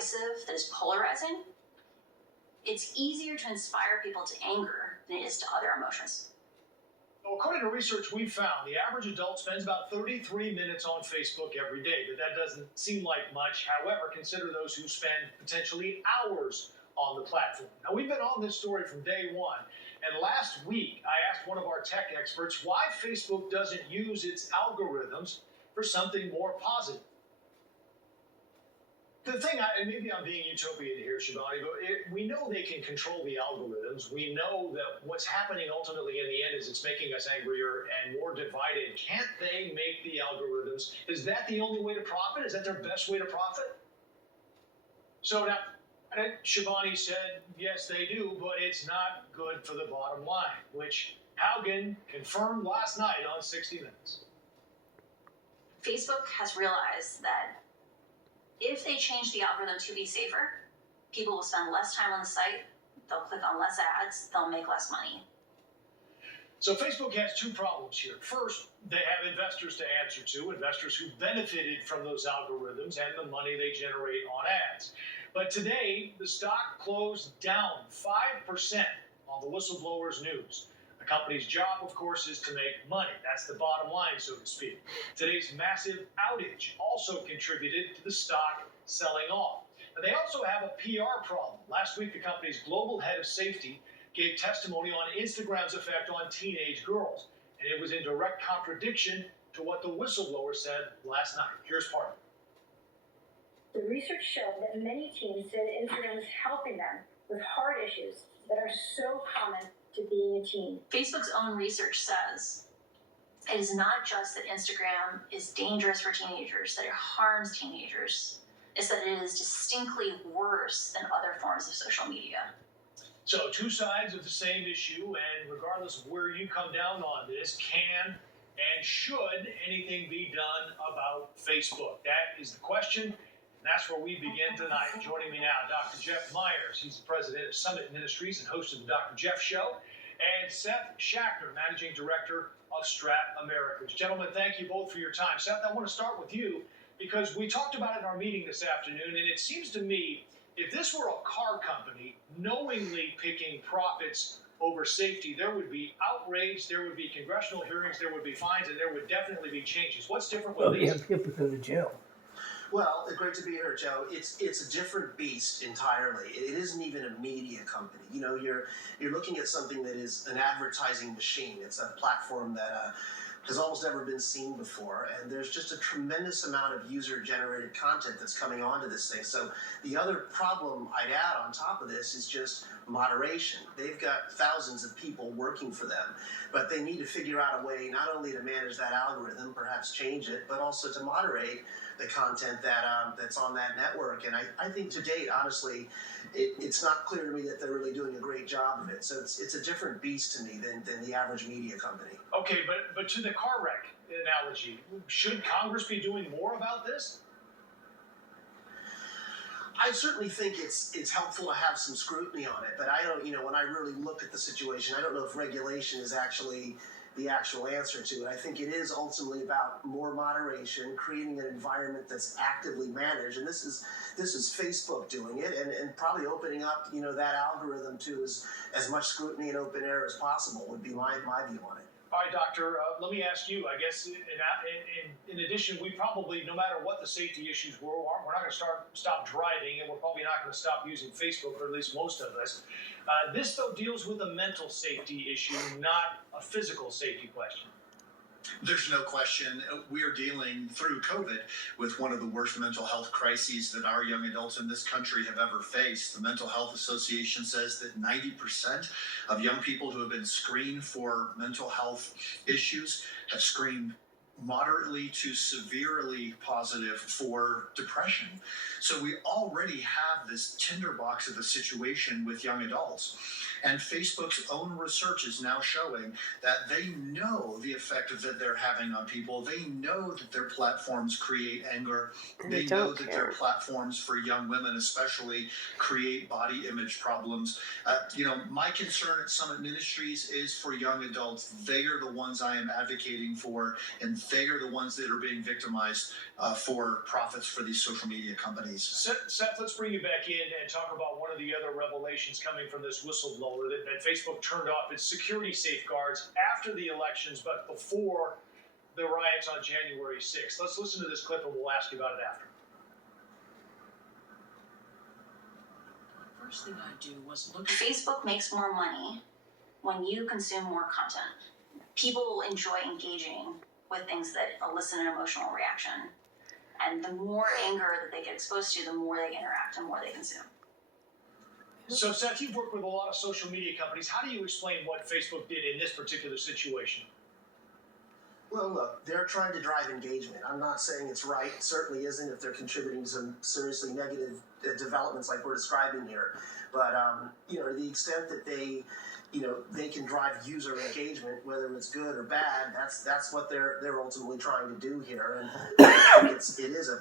divisive, that is polarizing, it's easier to inspire people to anger than it is to other emotions. Well, according to research we found, the average adult spends about 33 minutes on Facebook every day, but that doesn't seem like much. However, consider those who spend potentially hours on the platform. Now, we've been on this story from day one, and last week I asked one of our tech experts why Facebook doesn't use its algorithms for something more positive. The thing, and maybe I'm being utopian here, Shivani, but we know they can control the algorithms. We know that what's happening ultimately in the end is it's making us angrier and more divided. Can't they make the algorithms? Is that the only way to profit? Is that their best way to profit? So now, Shivani said, yes, they do, but it's not good for the bottom line, which Haugen confirmed last night on 60 Minutes. Facebook has realized that if they change the algorithm to be safer, people will spend less time on the site, they'll click on less ads, they'll make less money. So Facebook has two problems here. First, they have investors to answer to, investors who benefited from those algorithms and the money they generate on ads. But today, the stock closed down 5% on the whistleblower's news. The company's job, of course, is to make money. That's the bottom line, so to speak. Today's massive outage also contributed to the stock selling off. But they also have a PR problem. Last week, the company's global head of safety gave testimony on Instagram's effect on teenage girls. And it was in direct contradiction to what the whistleblower said last night. Here's part of it. The research showed that many teens said Instagram is helping them with heart issues that are so common to being a teen. Facebook's own research says it is not just that Instagram is dangerous for teenagers, that it harms teenagers. It's that it is distinctly worse than other forms of social media. So, two sides of the same issue, and regardless of where you come down on this, can and should anything be done about Facebook? That is the question, and that's where we begin tonight. Joining me now, Dr. Jeff Myers. He's the president of Summit Ministries and host of the Dr. Jeff Show, and Seth Schachter, managing director of Strat Americas. Gentlemen, thank you both for your time. Seth, I want to start with you because we talked about it in our meeting this afternoon, and it seems to me if this were a car company knowingly picking profits over safety, there would be outrage, there would be congressional hearings, there would be fines, and there would definitely be changes. What's different with these? Yeah, people go to jail. Well, great to be here, Joe. It's a different beast entirely. It isn't even a media company. You know, you're looking at something that is an advertising machine. It's a platform that has almost never been seen before, and there's just a tremendous amount of user-generated content that's coming onto this thing. So the other problem I'd add on top of this is just moderation. They've got thousands of people working for them, but they need to figure out a way not only to manage that algorithm, perhaps change it, but also to moderate the content that's on that network. And I think to date, honestly, it's not clear to me that they're really doing a great job of it. So it's a different beast to me than the average media company. Okay, but to the car wreck analogy, should Congress be doing more about this? I certainly think it's helpful to have some scrutiny on it, but I don't, when I really look at the situation, I don't know if regulation is actually the actual answer to it. I think it is ultimately about more moderation, creating an environment that's actively managed, and this is Facebook doing it, and probably opening up, that algorithm to as much scrutiny and open air as possible would be my view on it. All right, Doctor, let me ask you, I guess, in addition, we probably, no matter what the safety issues were, we're not going to stop driving, and we're probably not going to stop using Facebook, or at least most of us. This, though, deals with a mental safety issue, not a physical safety question. There's no question we are dealing through COVID with one of the worst mental health crises that our young adults in this country have ever faced. The Mental Health Association says that 90% of young people who have been screened for mental health issues have screened moderately to severely positive for depression. So we already have this tinderbox of a situation with young adults. And Facebook's own research is now showing that they know the effect that they're having on people. They know that their platforms create anger. They know that their platforms for young women especially create body image problems. My concern at Summit Ministries is for young adults. They are the ones I am advocating for, and They are the ones that are being victimized for profits for these social media companies. Seth, let's bring you back in and talk about one of the other revelations coming from this whistleblower that Facebook turned off its security safeguards after the elections, but before the riots on January 6th. Let's listen to this clip and we'll ask you about it after. First thing I do was look at Facebook makes more money when you consume more content. People enjoy engaging with things that elicit an emotional reaction. And the more anger that they get exposed to, the more they interact and more they consume. So, Seth, you've worked with a lot of social media companies. How do you explain what Facebook did in this particular situation? Well, look, they're trying to drive engagement. I'm not saying it's right. It certainly isn't if they're contributing to some seriously negative developments like we're describing here. But, to the extent that they can drive user engagement, whether it's good or bad, that's what they're ultimately trying to do here. And I think it is a